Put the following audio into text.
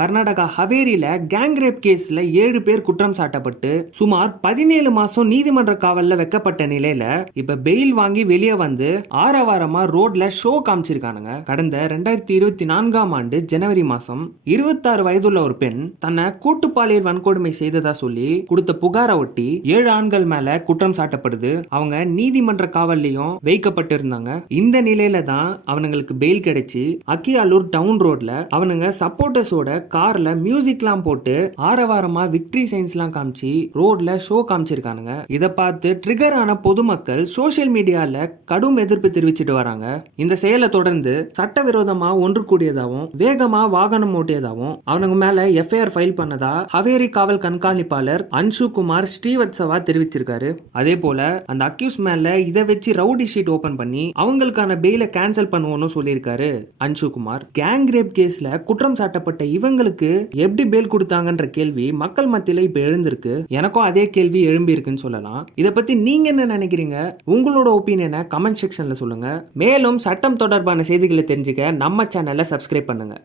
Karnataka ஹவேரியில gang rape கேஸ்ல 7 பேர் குற்றம் சாட்டப்பட்டு சுமார் 17 மாசம் நீதிமன்ற காவல்ல வைக்கப்பட்ட நிலையில இப்ப பெயில் வாங்கி வெளியே வந்து ஆரவாரமா ரோட்ல ஷோ காமிச்சிருக்கானுங்க. கடந்த 2024ஆம் ஆண்டு ஜனவரி மாசம் 26 வயதுள்ள ஒரு பெண் தன்னை கூட்டுப்பாலியல் வன்கொடுமை செய்ததா சொல்லி கொடுத்த புகாரை ஒட்டி 7 ஆண்கள் மேல குற்றம் சாட்டப்படுது. அவங்க நீதிமன்ற காவல்லையும் வைக்கப்பட்டிருந்தாங்க. இந்த நிலையில தான் அவனுங்களுக்கு பெயில் கிடைச்சி அக்கியாலூர் டவுன் ரோட்ல அவனுங்க சப்போர்ட்டர்ஸோட கார்ல மியூசிக்லாம் போட்டு ஆரவாரமா விக்டரி சைன்ஸ்லாம் காமிச்சு ரோட்ல ஷோ காமிச்சிருக்கானுங்க. இதை பார்த்து ட்ரிகர் ஆன பொதுமக்கள் சோசியல் மீடியால கடும் எதிர்ப்பு தெரிவிச்சிட்டு வராங்க. இந்த செயலை தொடர்ந்து சட்டவிரோதமா ஒன்று கூடியதாகவும் வேகமா வாகனம் ஓட்டியதாகவும் அவனுங்க மேல எஃப்ஐஆர் ஃபைல் பண்ணதா ஹவேரி காவல் கண்காணிப்பாளர் அன்ஷு குமார் ஸ்ரீவத்சவா தெரிவிச்சிருக்காரு. அதே போல அந்த அக்யூஸ் மேல இதை வச்சு ரவுடி ஷீட் ஓபன் பண்ணி அவங்களுக்கான பெயில கேன்சல் பண்ணுவோம்னு சொல்லியிருக்காரு அன்ஷு குமார். கேங் ரேப் கேஸ்ல குற்றம் சாட்டப்பட்ட இவங்களுக்கு எப்படி பெயில் கொடுத்தாங்கன்ற கேள்வி மக்கள் மத்தியில இப்ப எழுந்திருக்கு. எனக்கும் அதே கேள்வி எழும்பி இருக்குன்னு சொல்லலாம். இதை பத்தி நீங்க என்ன நினைக்கிறீங்க? உங்களோட ஒப்பீனியனை கமெண்ட் செக்ஷன்ல சொல்லுங்க. மேலும் சட்டம் தொடர்பான செய்திகளை தெரிஞ்சுக்க நம்ம சேனலை சப்ஸ்கிரைப் பண்ணுங்க.